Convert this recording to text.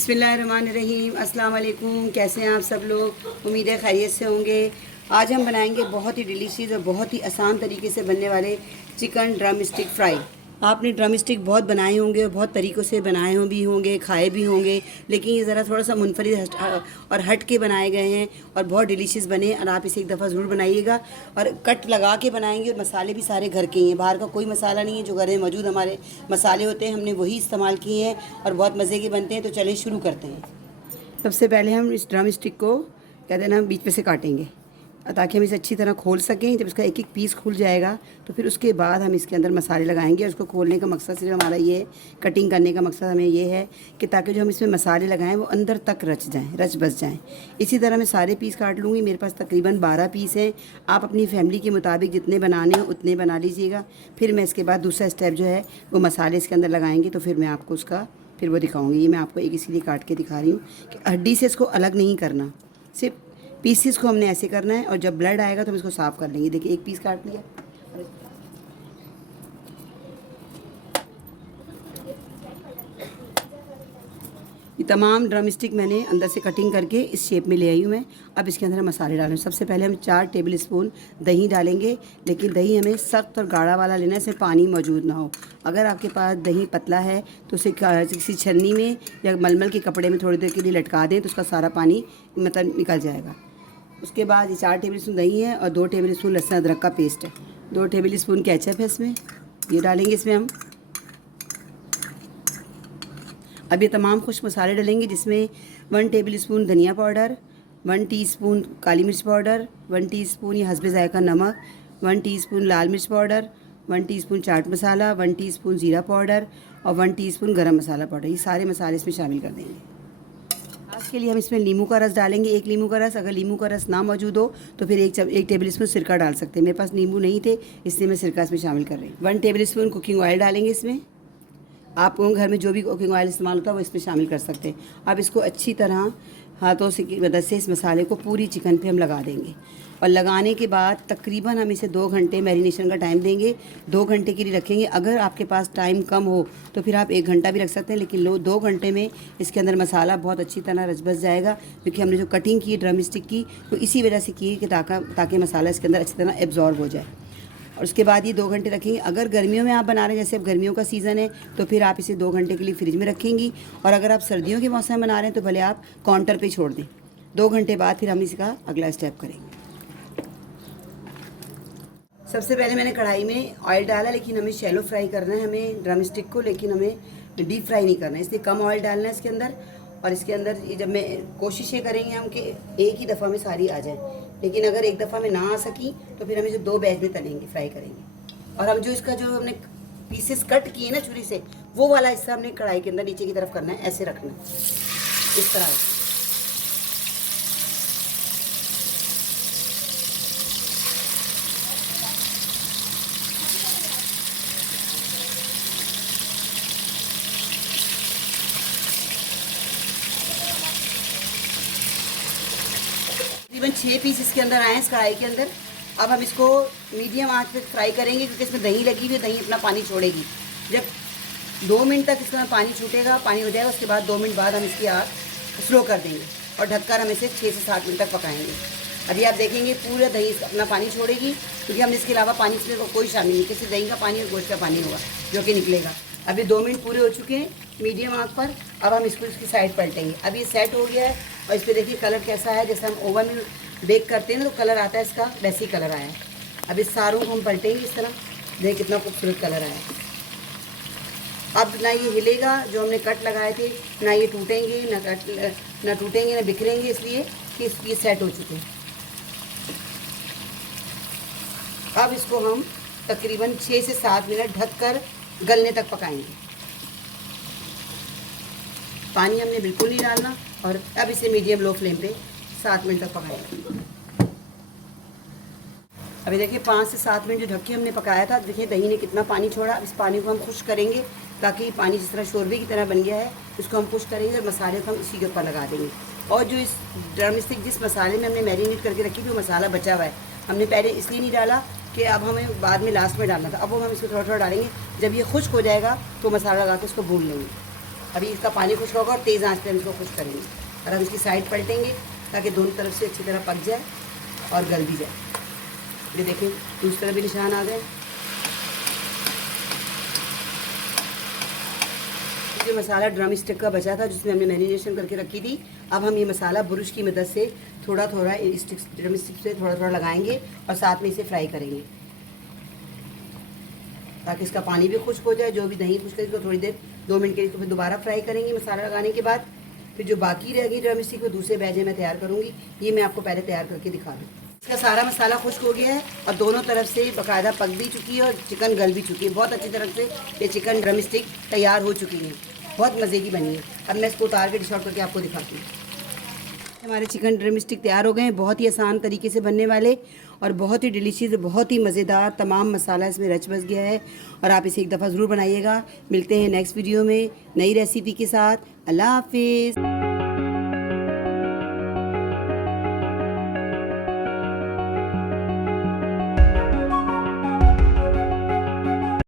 बिस्मिल्लाहिर्रहमानिर्रहीम। अस्सलाम वालेकुम। कैसे हैं आप सब लोग? उम्मीद है खैरियत से होंगे। आज हम बनाएंगे बहुत ही डिलीशियस और बहुत ही आसान तरीके से बनने वाले चिकन ड्रम स्टिक फ्राई। आपने ड्रम स्टिक बहुत बनाए होंगे और बहुत तरीक़ों से बनाए भी होंगे, खाए भी होंगे, लेकिन ये ज़रा थोड़ा सा मुनफरिद और हट के बनाए गए हैं और बहुत डिलीशियस बने। और आप इसे एक दफ़ा ज़रूर बनाइएगा और कट लगा के बनाएंगे। और मसाले भी सारे घर के ही हैं, बाहर का कोई मसाला नहीं है। जो घर में मौजूद हमारे मसाले होते हैं हमने वही इस्तेमाल किए हैं और बहुत मज़े के बनते हैं। तो चलिए शुरू करते हैं। सबसे पहले हम इस ड्रम स्टिक को कहते हैं ना, हम बीच में से काटेंगे ताकि हम इसे अच्छी तरह खोल सकें। जब इसका एक एक पीस खुल जाएगा तो फिर उसके बाद हम इसके अंदर मसाले लगाएंगे। और उसको खोलने का मकसद सिर्फ हमारा ये है, कटिंग करने का मकसद हमें ये है कि ताकि जो हम इसमें मसाले लगाएं वो अंदर तक रच बस जाएं। इसी तरह मैं सारे पीस काट लूँगी। मेरे पास तकरीबन 12 पीस हैं। आप अपनी फैमिली के मुताबिक जितने बनाने हो उतने बना लीजिएगा। फिर मैं इसके बाद दूसरा स्टेप जो है वो मसाले इसके अंदर लगाएंगे, तो फिर मैं आपको उसका फिर वो दिखाऊंगी। ये मैं आपको एक इसीलिए काट के दिखा रही हूँ कि हड्डी से इसको अलग नहीं करना, सिर्फ पीसेस को हमने ऐसे करना है। और जब ब्लड आएगा तो हम इसको साफ़ कर लेंगे। देखिए एक पीस काट लिया। ये तमाम ड्रम स्टिक मैंने अंदर से कटिंग करके इस शेप में ले आई हूँ मैं। अब इसके अंदर मसाले डालें। सबसे पहले हम 4 टेबल स्पून दही डालेंगे, लेकिन दही हमें सख्त और गाढ़ा वाला लेना है, इसमें पानी मौजूद ना हो। अगर आपके पास दही पतला है तो उसे किसी छन्नी में या मलमल के कपड़े में थोड़ी देर के लिए लटका दें, तो उसका सारा पानी मतलब निकल जाएगा। उसके बाद ये 4 टेबल स्पून दही है और 2 टेबल स्पून लहसुन अदरक का पेस्ट है। 2 टेबल स्पून केचप है इसमें, ये डालेंगे इसमें हम। अब ये तमाम खुश्क मसाले डालेंगे, जिसमें 1 टेबल स्पून धनिया पाउडर, 1 टीस्पून काली मिर्च पाउडर, 1 टीस्पून ये हस्बे ज़ायका नमक, 1 टीस्पून लाल मिर्च powder, 1 teaspoon chaat masala, 1 teaspoon ज़ीरा पाउडर और 1 टीस्पून गरम मसाला पाउडर। ये सारे मसाले इसमें शामिल कर देंगे। आज के लिए हम इसमें नींबू का रस डालेंगे, 1 नींबू का रस। अगर नींबू का रस ना मौजूद हो तो फिर 1 टेबल स्पून सिरका डाल सकते हैं। मेरे पास नींबू नहीं थे इसलिए मैं सिरका इसमें शामिल कर रही हूँ। 1 टेबल स्पून कुकिंग ऑयल डालेंगे इसमें। आप घर में जो भी कुकिंग ऑयल इस्तेमाल होता है वो इसमें शामिल कर सकते हैं। अब इसको अच्छी तरह हाथों से की मदद से इस मसाले को पूरी चिकन पे हम लगा देंगे। और लगाने के बाद तकरीबन हम इसे 2 घंटे मैरिनेशन का टाइम देंगे। 2 घंटे के लिए रखेंगे। अगर आपके पास टाइम कम हो तो फिर आप 1 घंटा भी रख सकते हैं, लेकिन 2 घंटे में इसके अंदर मसाला बहुत अच्छी तरह रच बस जाएगा। क्योंकि हमने जो कटिंग की ड्रम स्टिक की तो इसी वजह से की कि ताकि मसाला इसके अंदर अच्छी तरह एब्जॉर्ब हो जाए। और उसके बाद ये 2 घंटे रखेंगे। अगर गर्मियों में आप बना रहे हैं, जैसे अब गर्मियों का सीज़न है, तो फिर आप इसे 2 घंटे के लिए फ्रिज में रखेंगी। और अगर आप सर्दियों के मौसम में बना रहे हैं तो भले आप काउंटर पे छोड़ दें। 2 घंटे बाद फिर हम इसका अगला स्टेप करेंगे। सबसे पहले मैंने कढ़ाई में ऑयल डाला, लेकिन हमें शैलो फ्राई करना है हमें ड्रम स्टिक को, लेकिन हमें डीप फ्राई नहीं करना है, इसलिए कम ऑयल डालना है इसके अंदर। और इसके अंदर जब मैं कोशिशें करेंगे हम कि एक ही दफ़ा में सारी आ जाए, लेकिन अगर एक दफ़ा में ना आ सकी तो फिर हम इसे 2 बैच में तलेंगे, फ्राई करेंगे। और हम जो इसका जो हमने पीसेस कट किए ना छुरी से, वो वाला हिस्सा हमने कढ़ाई के अंदर नीचे की तरफ करना है, ऐसे रखना है इस तरह। तकरीबन 6 पीस इसके अंदर आए हैं इस कढ़ाई के अंदर। अब हम इसको मीडियम आंच पे फ्राई करेंगे, क्योंकि इसमें दही लगी हुई है, दही अपना पानी छोड़ेगी। जब 2 मिनट तक इसमें पानी छूटेगा, पानी हो जाएगा, उसके बाद 2 मिनट बाद हम इसकी आग स्लो कर देंगे और ढककर हम इसे 6 से 7 मिनट तक पकाएंगे। अभी आप देखेंगे पूरा दही अपना पानी छोड़ेगी, क्योंकि हमने इसके अलावा पानी इसमें कोई शामिल नहीं, किसी दही का पानी और गोश्त का पानी होगा जो कि निकलेगा। अभी 2 मिनट पूरे हो चुके हैं मीडियम आंच पर। अब हम इसको इसकी साइड पलटेंगे। अब ये सेट हो गया है और इस पर देखिए कलर कैसा है। जैसे हम ओवन में बेक करते हैं ना तो कलर आता है इसका, वैसे ही कलर आया है। अब इस सारों को हम पलटेंगे इस तरह, देखिए कितना खूबसूरत कलर आया है। अब ना ये हिलेगा, जो हमने कट लगाए थे ना ये टूटेंगे, ना टूटेंगे ना बिखरेंगे, इसलिए कि ये सेट हो चुके हैं। अब इसको हम तकरीबन 6 से 7 मिनट ढककर गलने तक पकाएंगे। पानी हमने बिल्कुल नहीं डालना। और अब इसे मीडियम लो फ्लेम पे 7 मिनट तक पकाएंगे। अभी देखिए 5 से 7 मिनट जो ढक के हमने पकाया था, देखिए दही ने कितना पानी छोड़ा। इस पानी को हम खुश्क करेंगे, ताकि पानी जिस तरह शोरबे की तरह बन गया है इसको हम खुश्क करेंगे और मसाले को हम इसी के ऊपर लगा देंगे। और जो इस ड्रम स्टिक जिस मसाले में हमने मैरिनेट करके रखी थी वो मसाला बचा हुआ है, हमने पहले इसलिए नहीं डाला कि अब हमें बाद में लास्ट में डालना था। अब वो हम इसको थोड़ा थोड़ा डालेंगे। जब ये खुश्क हो जाएगा तो मसाला लगा के इसको भून लेंगे। अभी इसका पानी खुश्क होगा और तेज़ आंच पे हम इसको खुश्क करेंगे और हम इसकी साइड पलटेंगे ताकि दोनों तरफ से अच्छी तरह पक जाए और गल भी जाए। ये देखें दूसरी तरफ भी निशान आ गए। जो मसाला ड्रम स्टिक का बचा था जिसमें हमने मैरिनेशन करके रखी थी, अब हम ये मसाला बुरुश की मदद से थोड़ा थोड़ा ड्रम स्टिक से थोड़ा थोड़ा लगाएंगे और साथ में इसे फ्राई करेंगे ताकि इसका पानी भी खुश्क हो जाए। जो भी दही खुश्क करेगी तो थोड़ी देर 2 मिनट के लिए तो फिर दोबारा फ्राई करेंगे मसाला लगाने के बाद। फिर जो बाकी रहेगी ड्रम स्टिक वो दूसरे बैजे में तैयार करूँगी, ये मैं आपको पहले तैयार करके दिखा दूँ। इसका सारा मसाला खुश्क हो गया है और दोनों तरफ से बाकायदा पक भी चुकी है और चिकन गल भी चुकी है। बहुत अच्छी तरह से ये चिकन ड्रम स्टिक तैयार हो चुकी है, बहुत मज़े की बनी है। अब मैं इसको उतार के डिश आउट करके आपको दिखाती हूँ। हमारे चिकन ड्रम स्टिक तैयार हो गए हैं, बहुत ही आसान तरीके से बनने वाले और बहुत ही डिलीशियस, बहुत ही मज़ेदार। तमाम मसाला इसमें रच बस गया है और आप इसे एक दफ़ा ज़रूर बनाइएगा। मिलते हैं नेक्स्ट वीडियो में नई रेसिपी के साथ। अल्लाह हाफिज़।